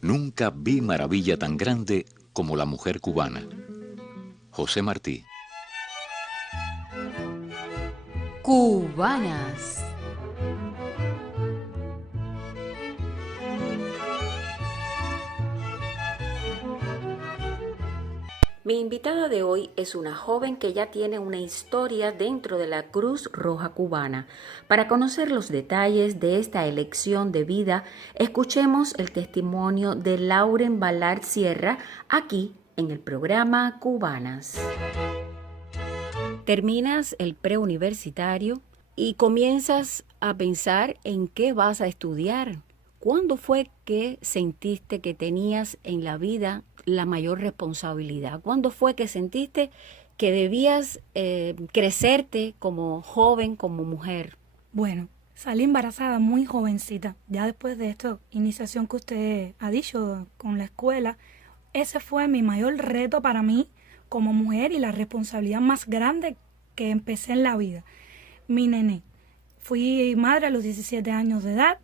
Nunca vi maravilla tan grande como la mujer cubana. José Martí. Cubanas. Mi invitada de hoy es una joven que ya tiene una historia dentro de la Cruz Roja Cubana. Para conocer los detalles de esta elección de vida, escuchemos el testimonio de Lauren Ballard Sierra aquí en el programa Cubanas. Terminas el preuniversitario y comienzas a pensar en qué vas a estudiar. ¿Cuándo fue que sentiste que tenías en la vida la mayor responsabilidad? ¿Cuándo fue que sentiste que debías crecerte como joven, como mujer? Bueno, salí embarazada muy jovencita. Ya después de esta iniciación que usted ha dicho con la escuela, ese fue mi mayor reto para mí como mujer y la responsabilidad más grande que empecé en la vida. Mi nené. Fui madre a los 17 años de edad.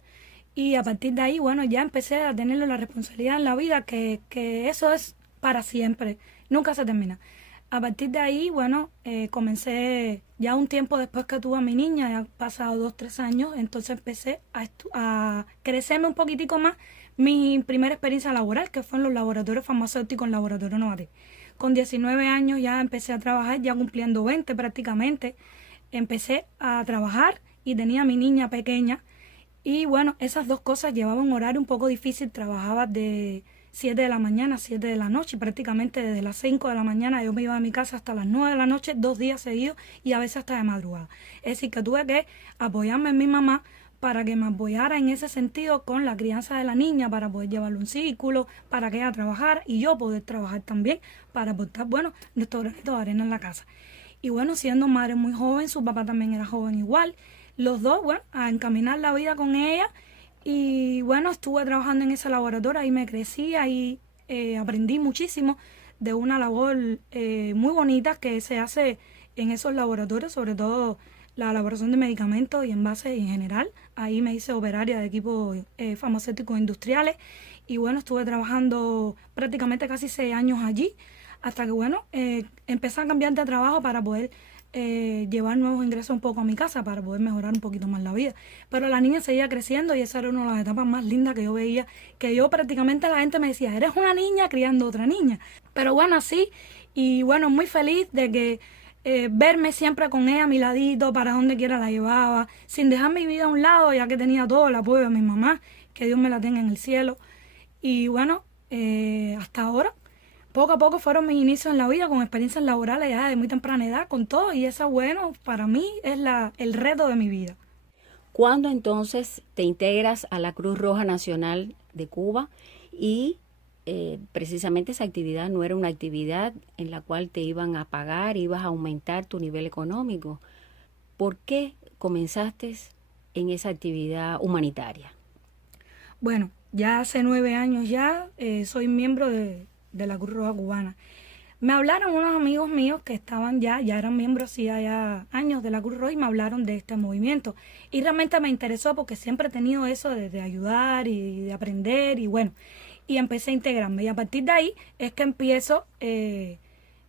Y a partir de ahí, bueno, ya empecé a tener la responsabilidad en la vida, que eso es para siempre, nunca se termina. A partir de ahí, bueno, comencé ya un tiempo después que tuve a mi niña, ya han pasado 2, 3 años, entonces empecé a crecerme un poquitico más mi primera experiencia laboral, que fue en los laboratorios farmacéuticos en Laboratorio Novartis. Con 19 años ya empecé a trabajar, ya cumpliendo 20 prácticamente, empecé a trabajar y tenía a mi niña pequeña. Y bueno, esas dos cosas llevaban un horario un poco difícil. Trabajaba de 7 de la mañana a 7 de la noche, y prácticamente desde las 5 de la mañana yo me iba a mi casa hasta las 9 de la noche, 2 días seguidos y a veces hasta de madrugada. Es decir, que tuve que apoyarme en mi mamá para que me apoyara en ese sentido con la crianza de la niña, para poder llevarle un círculo, para que ella trabajara y yo poder trabajar también para aportar, bueno, nuestro granito de arena en la casa. Y bueno, siendo madre muy joven, su papá también era joven igual. Los dos, bueno, a encaminar la vida con ella. Y bueno, estuve trabajando en ese laboratorio, ahí me crecí, ahí aprendí muchísimo de una labor muy bonita que se hace en esos laboratorios, sobre todo la elaboración de medicamentos y envases en general. Ahí me hice operaria de equipos farmacéuticos industriales y bueno, estuve trabajando prácticamente casi 6 años allí, hasta que bueno, empecé a cambiar de trabajo para poder llevar nuevos ingresos un poco a mi casa, para poder mejorar un poquito más la vida. Pero la niña seguía creciendo y esa era una de las etapas más lindas que yo veía, que yo prácticamente la gente me decía, eres una niña criando otra niña. Pero bueno, así, y bueno, muy feliz de que verme siempre con ella a mi ladito, para donde quiera la llevaba, sin dejar mi vida a un lado, ya que tenía todo el apoyo de mi mamá, que Dios me la tenga en el cielo. Y bueno, hasta ahora, poco a poco fueron mis inicios en la vida, con experiencias laborales ya de muy temprana edad, con todo, y eso, bueno, para mí es el reto de mi vida. ¿Cuándo entonces te integras a la Cruz Roja Nacional de Cuba? Y precisamente esa actividad no era una actividad en la cual te iban a pagar, ibas a aumentar tu nivel económico. ¿Por qué comenzaste en esa actividad humanitaria? Bueno, ya hace 9 años ya soy miembro de la Cruz Roja Cubana. Me hablaron unos amigos míos que estaban ya eran miembros hacía ya años de la Cruz Roja, y me hablaron de este movimiento. Y realmente me interesó porque siempre he tenido eso de ayudar y de aprender, y bueno, y empecé a integrarme. Y a partir de ahí es que empiezo en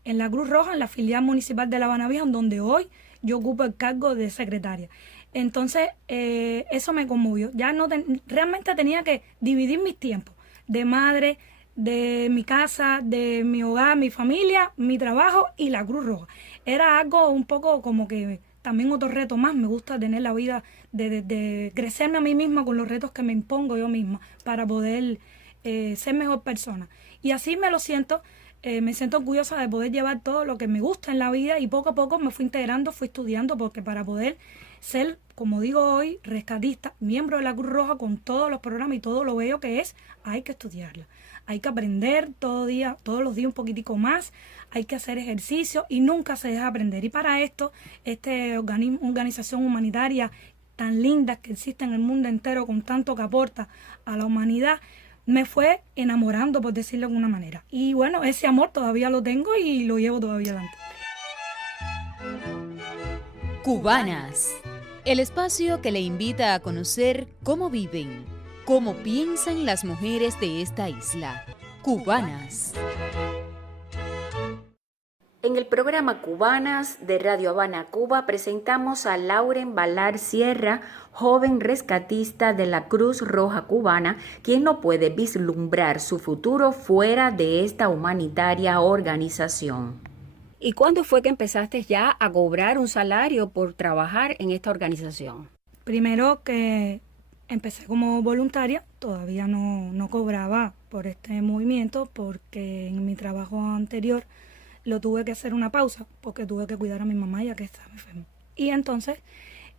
la Cruz Roja, en la filial municipal de La Habana Vieja, donde hoy yo ocupo el cargo de secretaria. Entonces, eso me conmovió. Ya no realmente tenía que dividir mis tiempos de madre, de mi casa, de mi hogar, mi familia, mi trabajo y la Cruz Roja. Era algo un poco como que también otro reto más. Me gusta tener la vida de crecerme a mí misma con los retos que me impongo yo misma para poder ser mejor persona. Y así me lo siento. Me siento orgullosa de poder llevar todo lo que me gusta en la vida, y poco a poco me fui integrando, fui estudiando, porque para poder ser, como digo hoy, rescatista, miembro de la Cruz Roja, con todos los programas y todo lo bello que es, hay que estudiarla. Hay que aprender todos los días un poquitico más, hay que hacer ejercicio y nunca se deja aprender. Y para esto, organización humanitaria tan linda que existe en el mundo entero, con tanto que aporta a la humanidad, me fue enamorando, por decirlo de alguna manera. Y bueno, ese amor todavía lo tengo y lo llevo todavía adelante. Cubanas, el espacio que le invita a conocer cómo viven, cómo piensan las mujeres de esta isla, cubanas. En el programa Cubanas de Radio Habana, Cuba, presentamos a Lauren Valar Sierra, joven rescatista de la Cruz Roja Cubana, quien no puede vislumbrar su futuro fuera de esta humanitaria organización. ¿Y cuándo fue que empezaste ya a cobrar un salario por trabajar en esta organización? Primero que empecé como voluntaria, todavía no cobraba por este movimiento porque en mi trabajo anterior lo tuve que hacer una pausa porque tuve que cuidar a mi mamá ya que estaba enferma. Y entonces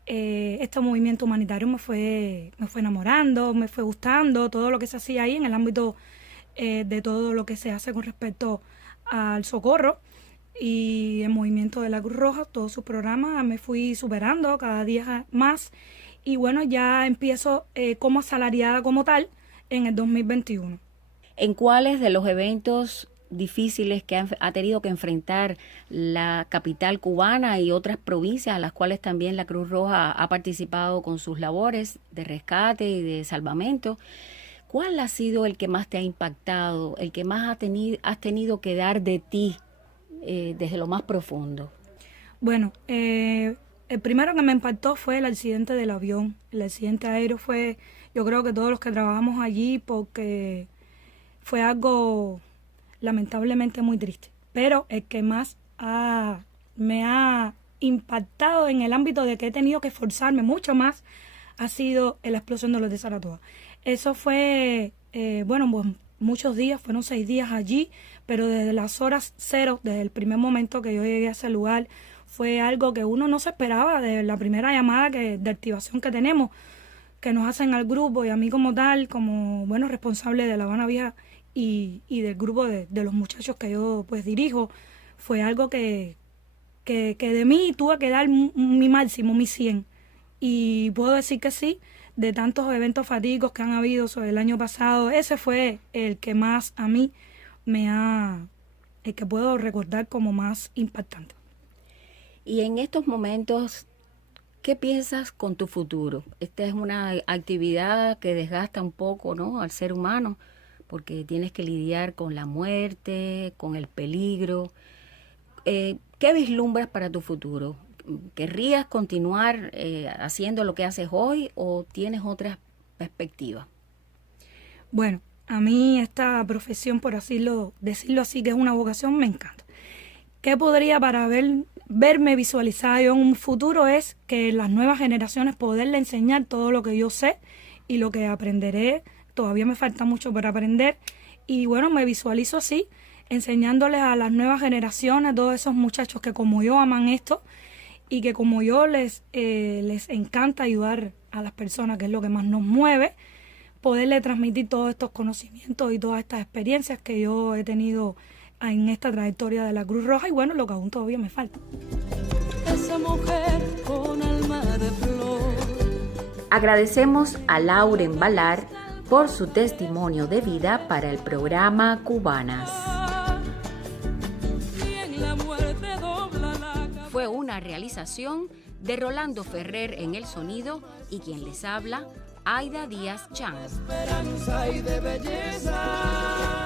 este movimiento humanitario me fue enamorando, me fue gustando, todo lo que se hacía ahí en el ámbito de todo lo que se hace con respecto al socorro y el movimiento de la Cruz Roja, todos sus programas, me fui superando cada día más y bueno, ya empiezo como asalariada como tal en el 2021. ¿En cuáles de los eventos difíciles que ha tenido que enfrentar la capital cubana y otras provincias a las cuales también la Cruz Roja ha participado con sus labores de rescate y de salvamento, cuál ha sido el que más te ha impactado, el que más has tenido que dar de ti desde lo más profundo? Bueno, el primero que me impactó fue el accidente del avión. El accidente aéreo fue, yo creo que todos los que trabajamos allí, porque fue algo lamentablemente muy triste, pero el que más me ha impactado en el ámbito de que he tenido que esforzarme mucho más ha sido la explosión de los de Saratoga. Eso fue, pues, muchos días, fueron 6 días allí, pero desde las horas cero, desde el primer momento que yo llegué a ese lugar, fue algo que uno no se esperaba de la primera llamada de activación que tenemos, que nos hacen al grupo y a mí como tal, como responsable de La Habana Vieja y del grupo de los muchachos que yo pues dirijo, fue algo que de mí tuve que dar mi máximo, mi 100. Y puedo decir que sí, de tantos eventos fatídicos que han habido sobre el año pasado, ese fue el que más a mí el que puedo recordar como más impactante. Y en estos momentos, ¿qué piensas con tu futuro? Esta es una actividad que desgasta un poco, ¿no?, al ser humano, porque tienes que lidiar con la muerte, con el peligro. ¿Qué vislumbras para tu futuro? ¿Querrías continuar haciendo lo que haces hoy o tienes otras perspectivas? Bueno, a mí esta profesión, por decirlo así, que es una vocación, me encanta. ¿Qué podría para verme visualizada yo en un futuro? Es que las nuevas generaciones poderle enseñar todo lo que yo sé y lo que aprenderé. Todavía me falta mucho por aprender y bueno, me visualizo así, enseñándoles a las nuevas generaciones, a todos esos muchachos que como yo aman esto y que como yo les encanta ayudar a las personas, que es lo que más nos mueve, poderle transmitir todos estos conocimientos y todas estas experiencias que yo he tenido en esta trayectoria de la Cruz Roja y bueno, lo que aún todavía me falta. Esa mujer con alma de flor. Agradecemos a Lauren Valar por su testimonio de vida para el programa Cubanas. Fue una realización de Rolando Ferrer en el sonido y quien les habla, Aida Díaz Chan. Esperanza y de belleza.